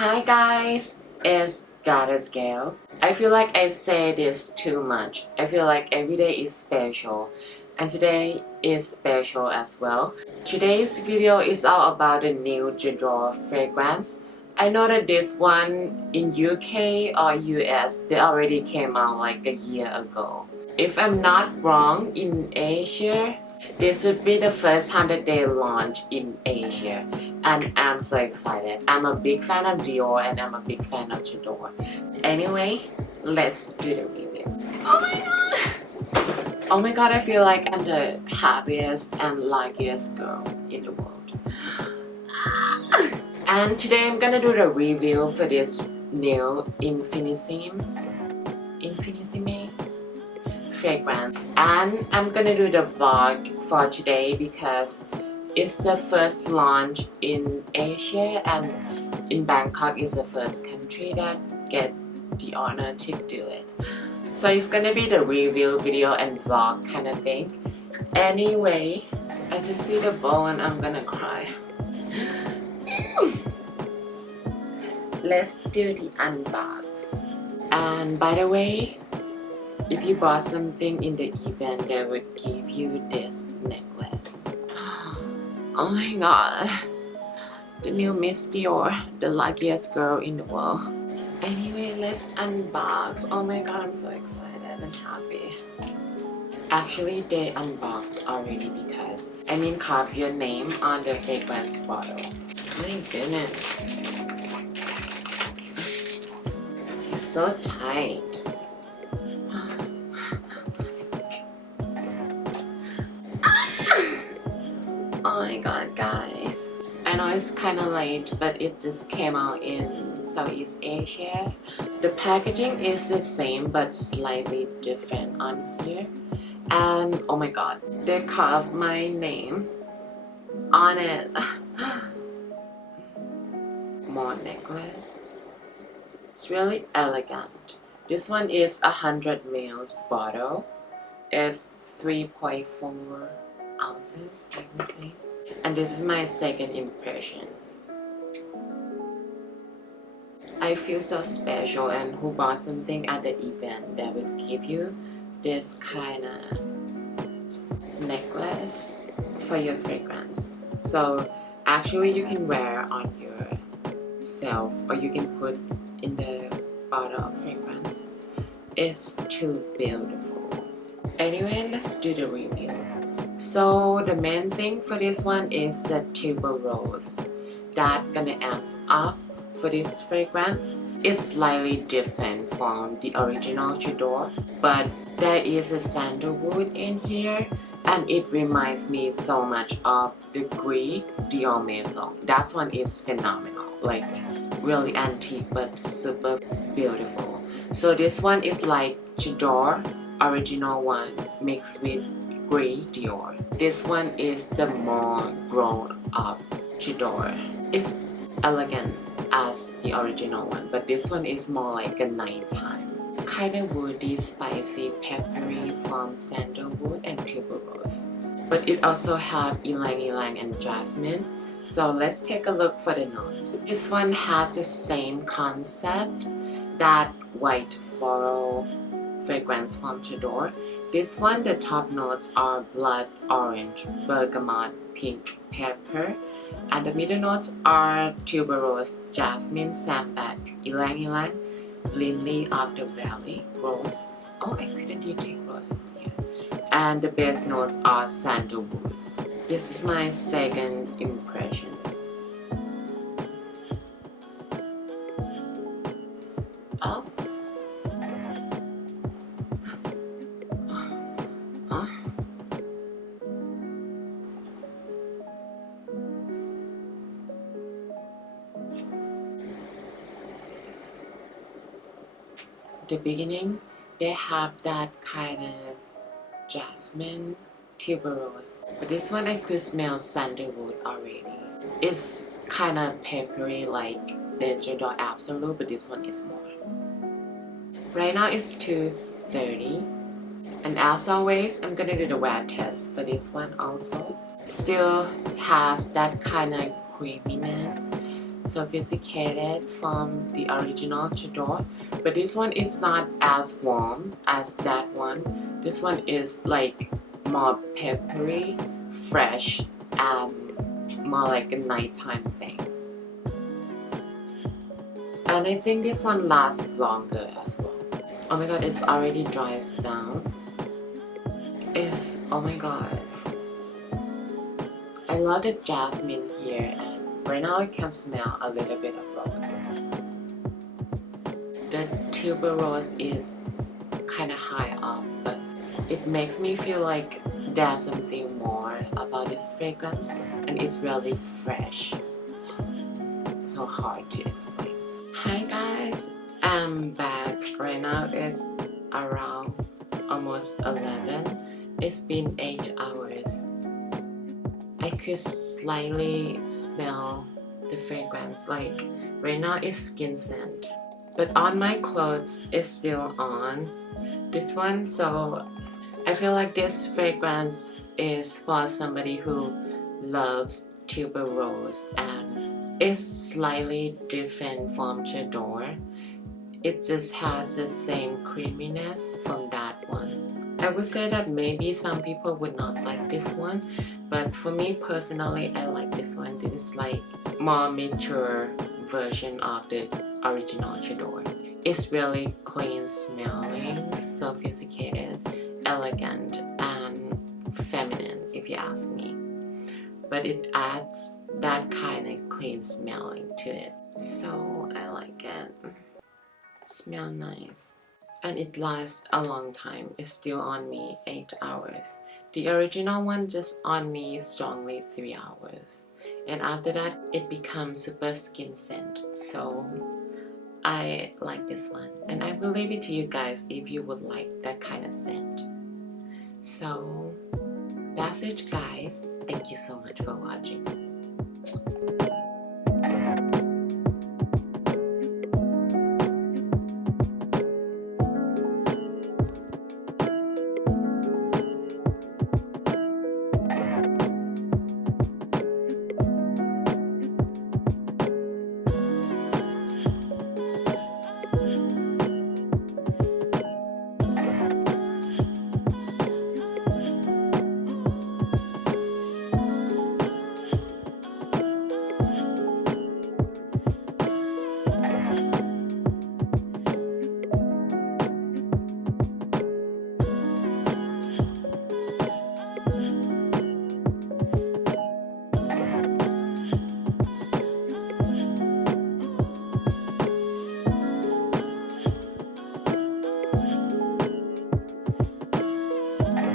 Hi guys, it's Goddess Gale. I feel like I say this too much. I feel like every day is special, and today is special as well. Today's video is all about the new Dior fragrance. I know that this one in UK or US, they already came out like a year ago. If I'm not wrong, in Asia, this would be the first time that they launch in Asia, and I'm so excited. I'm a big fan of Dior and I'm a big fan of Dior. Anyway, let's do the review. Oh my god! Oh my god, I feel like I'm the happiest and luckiest girl in the world. And today I'm gonna do the review for this new Infinissime fragrance, and I'm gonna do the vlog for today because it's the first launch in Asia, and in Bangkok is the first country that get the honor to do it. So it's gonna be the review video and vlog kind of thing. Anyway, I just see the bowl and I'm gonna cry. Let's do the unbox. And by the way, if you bought something in the event, they would give you this necklace. Oh my god, the new Miss Dior, the luckiest girl in the world. Anyway, let's unbox. Oh my god, I'm so excited and happy. Actually, they unboxed already because carve your name on the fragrance bottle. My goodness, it's so tight. Oh my god, guys. I know it's kinda late, but it just came out in Southeast Asia. The packaging is the same but slightly different on here. And oh my god, they carved my name on it. More necklace. It's really elegant. This one is 100 ml bottle. It's 3.4 ounces, I would say. And this is my second impression. I feel so special, and who bought something at the event that would give you this kind of necklace for your fragrance. So actually you can wear on yourself, or you can put in the bottle of fragrance. It's too beautiful. Anyway, let's do the review. So the main thing for this one is the tuberose that gonna amps up for this fragrance. It's slightly different from the original Dior, but there is a sandalwood in here, and it reminds me so much of the Gris Dior Maison. That one is phenomenal, like really antique but super beautiful. So this one is like Dior original one mixed with Gris Dior. This one is the more grown up Dior. It's elegant as the original one, but this one is more like a nighttime. Kinda woody, spicy, peppery from sandalwood and tuberose. But it also have ylang ylang and jasmine. So let's take a look for the notes. This one has the same concept, that white floral fragrance from Dior. This one, the top notes are blood orange, bergamot, pink, pepper, and the middle notes are tuberose, jasmine, sambac, ylang ylang, lily of the valley, rose. Oh, I couldn't detect rose here. And the base notes are sandalwood. This is my second impression. Oh. The beginning, they have that kind of jasmine, tuberose, but this one I could smell sandalwood already. It's kind of peppery like the Dior Absolute, but this one is more. Right now it's 2:30, and as always, I'm gonna do the wear test for this one also. Still has that kind of creaminess, sophisticated from the original Dior, but this one is not as warm as that one. This one is like more peppery, fresh, and more like a nighttime thing. And I think this one lasts longer as well. Oh my god, it's already dries down. Oh my god, I love the jasmine here, and right now I can smell a little bit of rose. The tuberose is kind of high up, but it makes me feel like there's something more about this fragrance, and it's really fresh. So hard to explain. Hi guys, I'm back. Right now it's around almost 11. It's been 8 hours. I could slightly smell the fragrance, like right now it's skin scent, but on my clothes it's still on. This one, so I feel like this fragrance is for somebody who loves tuberose, and it's slightly different from Dior. It just has the same creaminess from that one. I would say that maybe some people would not like this one, but for me personally, I like this one. This is like more mature version of the original Dior. It's really clean smelling, sophisticated, elegant, and feminine if you ask me. But it adds that kind of clean smelling to it. So I like it. Smell nice. And it lasts a long time. It's still on me 8 hours. The original one just on me strongly 3 hours. And after that, it becomes super skin scent. So I like this one. And I will leave it to you guys if you would like that kind of scent. So that's it guys. Thank you so much for watching.